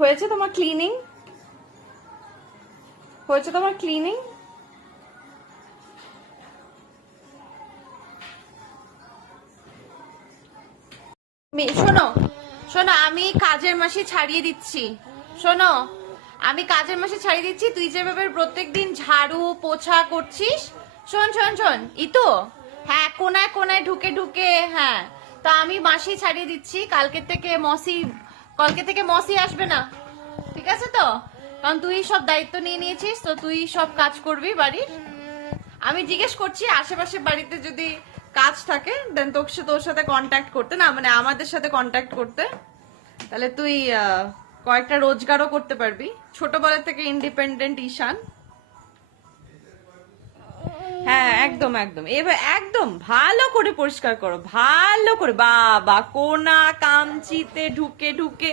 হয়েছে তোমার ক্লিনিং? হয়েছে তোমার ক্লিনিং? শোনো শোনো, আমি কাজের মাসে ছাড়িয়ে দিচ্ছি। শোনো, আমি কাজের মাসে ছাড়িয়ে দিচ্ছি। তুই যেভাবে প্রত্যেকদিন ঝাড়ু পোছা করছিস, শোন শোন শোন ইতো, হ্যাঁ কোনায় কোনায় ঢুকে ঢুকে, হ্যাঁ, তা আমি মাসেই ছাড়িয়ে দিচ্ছি। কালকে থেকে মসি আসবে না, ঠিক আছে তো? কারণ তুই সব দায়িত্ব নিয়ে নিয়েছিস, তো তুই সব কাজ করবি বাড়ির। আমি জিজ্ঞেস করছি আশেপাশে বাড়িতে যদি কাজ থাকে দেন তোর সাথে কন্ট্যাক্ট করতে, না মানে আমাদের সাথে কন্ট্যাক্ট করতে, তাহলে তুই কয়েকটা রোজগারও করতে পারবি। ছোটবেলা থেকে ইন্ডিপেন্ডেন্ট ঈশান। হ্যাঁ একদম একদম, এবার একদম ভালো করে পরিষ্কার করো, ভালো করে। বাবা কোনা কামচিতে ঢুকে ঢুকে